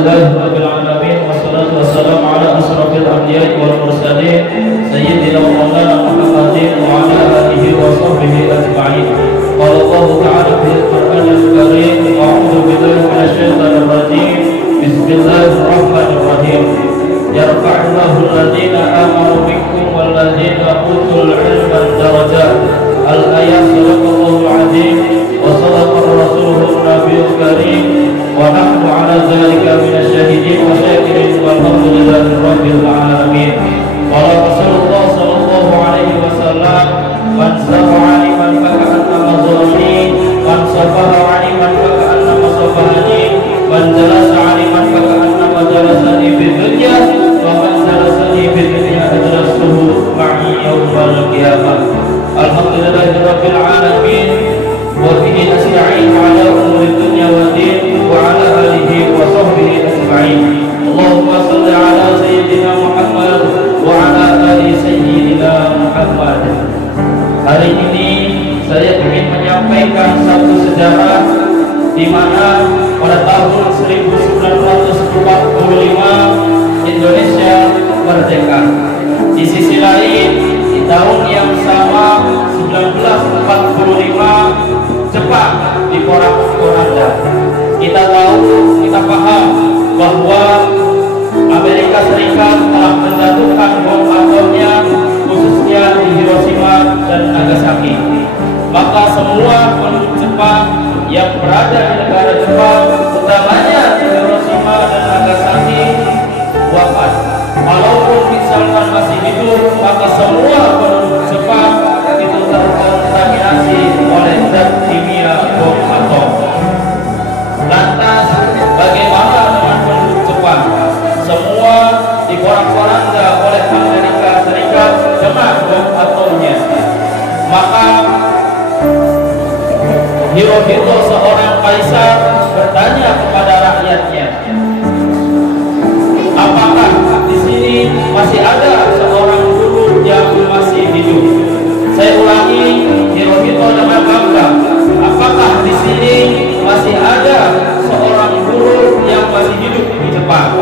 Alhamdulillahirabbil alamin wassalatu wassalamu ala asrofil anbiya'i wal mursalin sayyidina wa maulana Muhammadin wa ala alihi wa sahbihi ajma'in. Qala Allah ta'ala fil Qur'anil Karim, a'udzu billahi minasyaitonir rajim. Bismillahirrahmanirrahim. Yarfa'ullahu alladhina amanu minkum wal ladzina utul 'ilma darajat. Al-ayat. Sadaqallahul 'azim wa sadaqa rasuluhun nabiyul karim. Wa nahnu 'ala dzalika minasyahidin wa syakirin walhamdulillahi rabbil alamin. Qala Rasulullah sallallahu alaihi wasallam, man safa'ani man faka'anna mazalimi, man safa'ani man faka'anna masafahani, man jalasa'ani man faka'anna majalasani fid dunya, wa man jalasani fid dunya ajlasuhu ma'i yawmal qiyamah. Alhamdulillahi rabbil alamin wa bihi nasta'in 'ala umuri dunya wa din wa 'ala alihi wa sahbihi ajma'in. Allahumma shalli 'ala sayyidina Muhammad wa 'ala ali sayyidina Muhammad. Hari ini saya ingin menyampaikan satu sejarah di mana pada tahun 1945 Indonesia merdeka. Di sisi lain, di tahun yang sama 1945 Jepang diporak-poranda. Kita tahu, kita paham bahwa Amerika Serikat telah menjatuhkan bom atomnya khususnya di Hiroshima dan Nagasaki. Maka semua penduduk Jepang yang berada di negara Jepang, utamanya di Hiroshima dan Nagasaki, wafat. Walaupun misalkan masih hidup, maka semua penduduk Jepang itu terkontaminasi oleh zat kimia bom atom. Lantas bagaimana dengan penduduk Jepang? Semua diporak-poranda oleh Amerika Serikat dengan bom atomnya. Maka Hirohito, seorang kaisar, bertanya kepada rakyatnya, apakah di sini masih ada seorang guru yang masih hidup? Saya ulangi, Hirohito dengan bangga, apakah di sini masih ada seorang guru yang masih hidup di Jepang?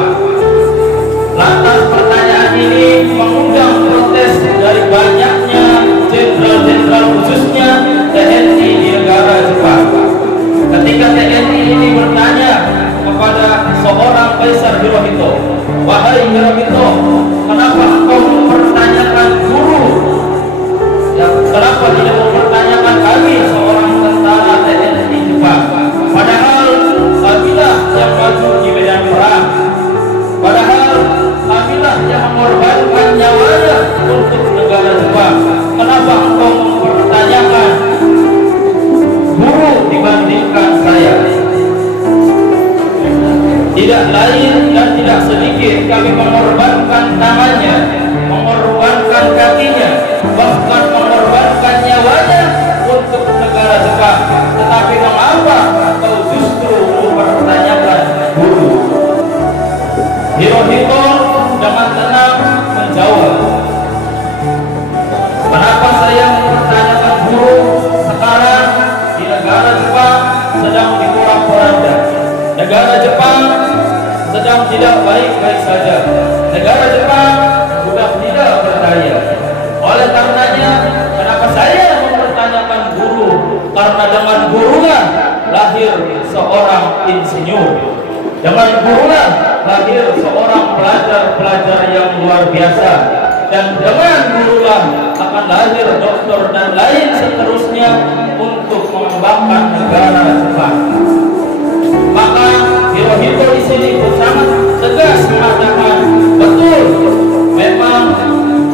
Lantas pertanyaan ini mengundang protes dari banyaknya jenderal-jenderal, khususnya TNI di negara Jepang. Ketika TNI ini bertanya kepada seorang Kaisar Hirohito, wahai Hirohito, kenapa engkau mempertanyakan guru? Ya, kenapa tidak mempertanyakan kami seorang tentara TNI Jepang? Padahal kamilah yang maju di medan perang. Padahal kamilah yang mengorbankan nyawanya untuk negara Jepang. Kenapa engkau mempertanyakan guru dibandingkan saya? Tidak lain dan tidak sedikit kami mengorbankan tangannya, mengorbankan kakinya, bahkan mengorbankan nyawanya untuk negara Jepang. Tetapi mengapa engkau justru mempertanyakan guru? Hirohito dengan tenang menjawab, kenapa saya mempertanyakan guru sekarang di negara Jepang sedang diporak-poranda? Negara Jepang sedang tidak baik-baik saja. Negara Jepang sudah tidak berdaya. Oleh karenanya, kenapa saya mempertanyakan guru? Karena dengan gurulah lahir seorang insinyur. Dengan gurulah lahir seorang pelajar-pelajar yang luar biasa. Dan dengan gurulah akan lahir dokter dan lain seterusnya untuk mengembangkan negara Jepang. Maka Hirohito di sini sangat tegas mengatakan, betul, memang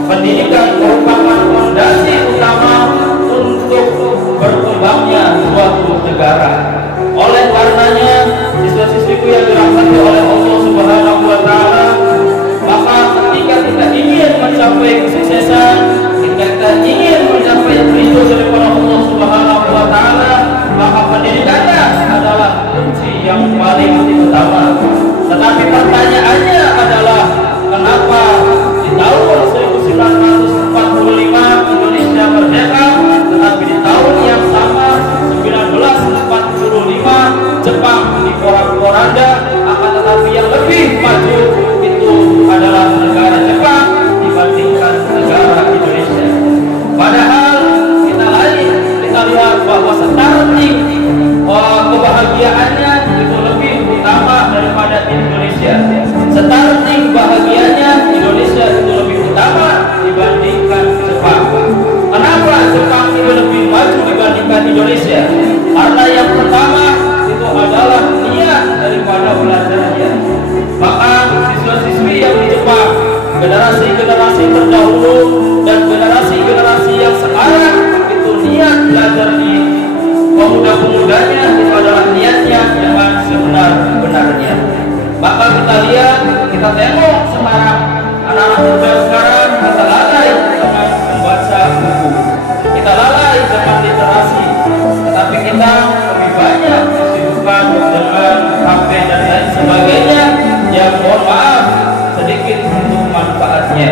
pendidikan merupakan fondasi utama untuk berkembangnya suatu negara. Oleh karenanya, siswa-siswiku yang dirahmati oleh Allah Subhanahu wa Ta'ala, maka ketika kita ingin mencapai kesuksesan, kita ingin mencapai ridho dari Allah Subhanahu wa Ta'ala, maka pendidikannya adalah kunci yang paling utama. Tetapi pertanyaannya adalah, kenapa di tahun 1945 Indonesia merdeka, tetapi di tahun yang sama 1945 Jepang diporak-poranda, akan tetapi yang lebih generasi-generasi terdahulu dan generasi-generasi yang sekarang itu niat belajar di pemuda-pemudanya itu adalah niatnya dengan sebenar-benarnya. Maka kita lihat, kita tengok sekarang anak-anak muda sekarang kita lalai dengan membaca buku, kita lalai dengan literasi, tetapi kita lebih banyak disibukkan dengan HP dan lain sebagainya yang mohon maaf sedikit untuk manfaatnya.